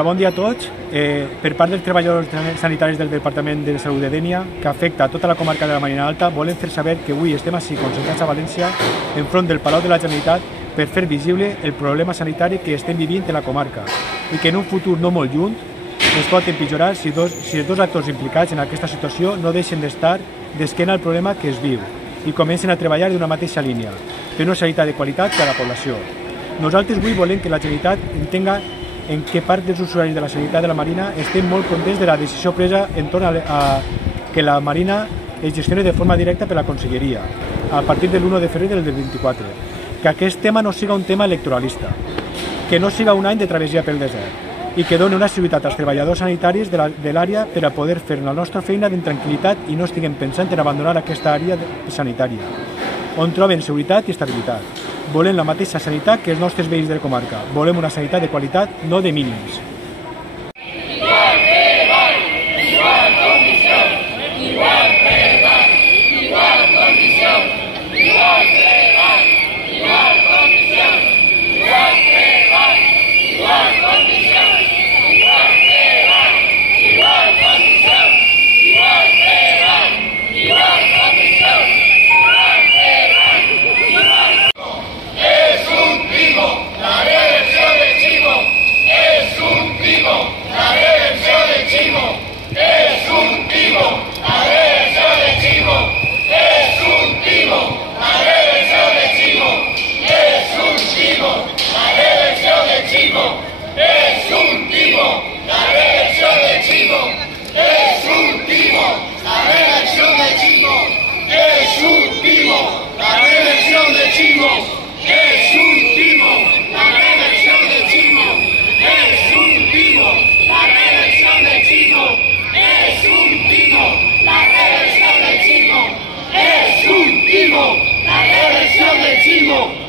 Bon dia a tots. Per part dels treballadors sanitaris del Departament de Salut de Dénia, que afecta a tota la comarca de la Marina Alta, volem fer saber que avui estem així concentrats a València, enfront del Palau de la Generalitat, per fer visible el problema sanitari que estem vivint en la comarca i que en un futur no molt lluny es pot empitjorar si els dos actors implicats en aquesta situació no deixen d'estar d'esquena al problema que es viu i comencen a treballar d'una mateixa línia, per una sanitat de qualitat per a la població. Nosaltres avui volem que la Generalitat entenga en què part dels usuaris de la sanitat de la Marina estem molt contents de la decisió presa entorn a que la Marina es gestioni de forma directa per la Conselleria a partir de l'1 de febrer del 24. Que aquest tema no siga un tema electoralista, que no siga un any de travessia pel desert i que doni una seguretat als treballadors sanitaris de l'àrea per a poder fer la nostra feina amb tranquil·litat i no estiguem pensant en abandonar aquesta àrea sanitària, on troben seguretat i estabilitat. Volem la mateixa sanitat que els nostres veïns de la comarca. Volem una sanitat de qualitat, no de mínims. Igual treball, igual condicions, igual treball, igual condicions, igual treball, igual condicions, igual treball, igual condicions, igual treball, igual condicions, igual treball, igual condicions. La reelección de Chimo.